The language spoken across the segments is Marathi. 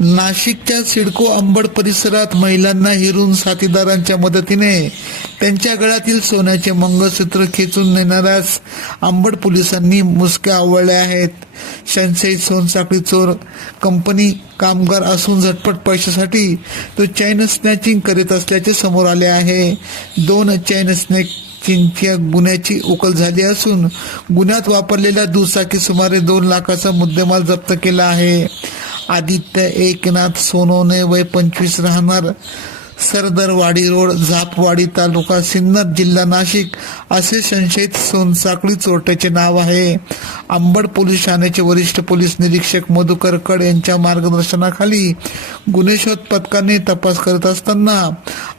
नाशिकच्या सिडको अंबड परिसरात महिलांना हिरून साथीदारांच्या मदतीने त्यांच्या गळ्यातील सोन्याचे मंगळसूत्र खेचून नेणाऱ्यास अंबड पोलिसांनी मुसक्या आवळल्या आहेत. संशयित सोनसाखळी चोर कंपनी कामगार असून झटपट पैशासाठी तो चैन स्नॅचिंग करीत असल्याचे समोर आले आहे. दोन चैन स्नॅक चीनच्या गुन्ह्याची उकल झाली असून गुन्ह्यात वापरलेल्या दुचाकी सुमारे दोन लाखाचा मुद्देमाल जप्त केला आहे. आदित्य एकनाथ सोनवणे वय पंचवीस राहणार. सरदरवाडी रोड झापवाडी तालुका सिन्नर जिल्हा नाशिक असे संशयित सोनसाखळी चोरट्याचे नाव आहे. अंबड पोलीस ठाण्याचे वरिष्ठ पोलीस निरीक्षक मधुकर कड यांच्या मार्गदर्शनाखाली गुन्हे शोध पथकाने तपास करत असताना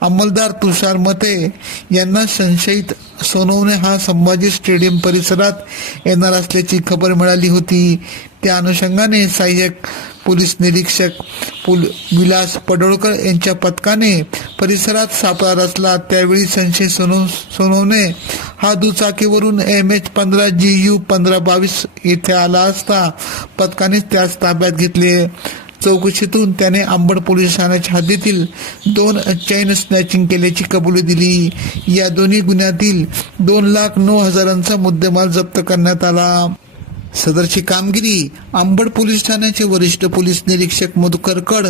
अंमलदार तुषार मते यांना संशयित सोनवणे हा संभाजी स्टेडियम परिसरात येणार असल्याची खबर मिळाली होती. त्या अनुषंगाने सहाय्यक पोलीस निरीक्षक पुल विलास पडोळकर यांच्या पथकाने परिसरात सापळा रचला. त्यावेळी संशय सोनव सोनवणे हा दुचाकीवरून एम एच पंधरा जी यू पंधरा बावीस येथे आला असता पथकाने त्यास ताब्यात घेतले. चौकशीतून त्याने आंबड पोलीस ठाण्याच्या हद्दीतील दोन चैन स्नॅचिंग केल्याची कबुली दिली. या दोन्ही गुन्ह्यातील दोन लाख नऊ हजारांचा मुद्देमाल जप्त करण्यात आला. सदरची कामगिरी आंबड पोलीस ठाण्याचे वरिष्ठ पोलीस निरीक्षक मधुकर कड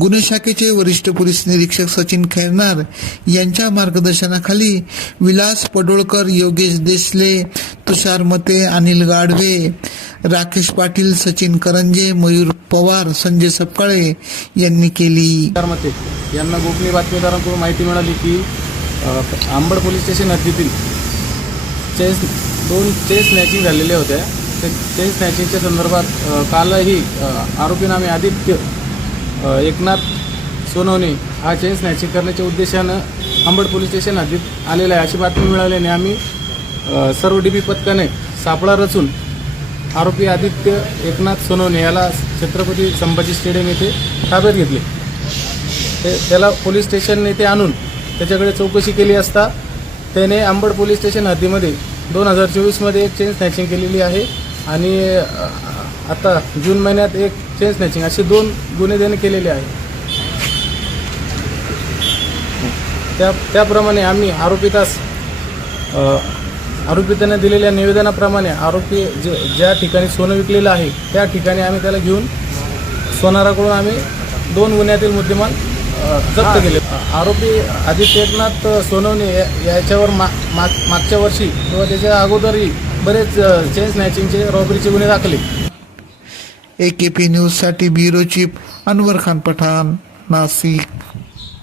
गुन्हे शाखेचे वरिष्ठ पोलीस निरीक्षक सचिन खैरनार यांच्या मार्गदर्शनाखाली विलास पडोळकर योगेश देसले तुषार मते अनिल गाडवे राकेश पाटील सचिन करंजे मयूर पवार संजय सपकाळे यांनी केली. यांना गोपनीय बातमीदारांकडून माहिती मिळाली की आंबड पोलीस स्टेशन हद्दीतील चेस दोन चेस मॅचिंग झालेल्या होत्या. ते स्नॅचिंगच्या संदर्भात कालही आरोपीनामे आदित्य एकनाथ सोनवणे हा चेन स्नॅचिंग करण्याच्या उद्देशानं आंबड पोलीस स्टेशन हद्दीत आलेला आहे. अशी बातमी मिळाल्याने आम्ही सर्व डी बी पथकाने सापळा रचून आरोपी आदित्य एकनाथ सोनवणे याला छत्रपती संभाजी स्टेडियम येथे ताब्यात घेतले. ते त्याला पोलीस स्टेशन येथे आणून त्याच्याकडे चौकशी केली असता त्याने आंबड पोलीस स्टेशन हद्दीमध्ये दोन हजार चोवीसमध्ये एक चेन स्नॅचिंग केलेली आहे. आणि आता जून महिन्यात एक चेन स्नॅचिंग असे दोन गुन्हे त्याने केलेले आहे त्या त्याप्रमाणे आम्ही आरोपितास आरोपिताने दिलेल्या निवेदनाप्रमाणे आरोपी जे ज्या ठिकाणी सोनं विकलेलं आहे त्या ठिकाणी आम्ही त्याला घेऊन सोनाराकडून आम्ही दोन गुन्ह्यातील मुद्देमाल जप्त केले. आरोपी आदित्य एकनाथ सोनवणे याच्यावर मा माग मागच्या वर्षी किंवा त्याच्या अगोदरही बरेच चेन स्नॅचिंगचे रॉबरीचे गुन्हे दाखले. ए के पी न्यूजसाठी ब्युरो चीफ अनवर खान पठाण नाशिक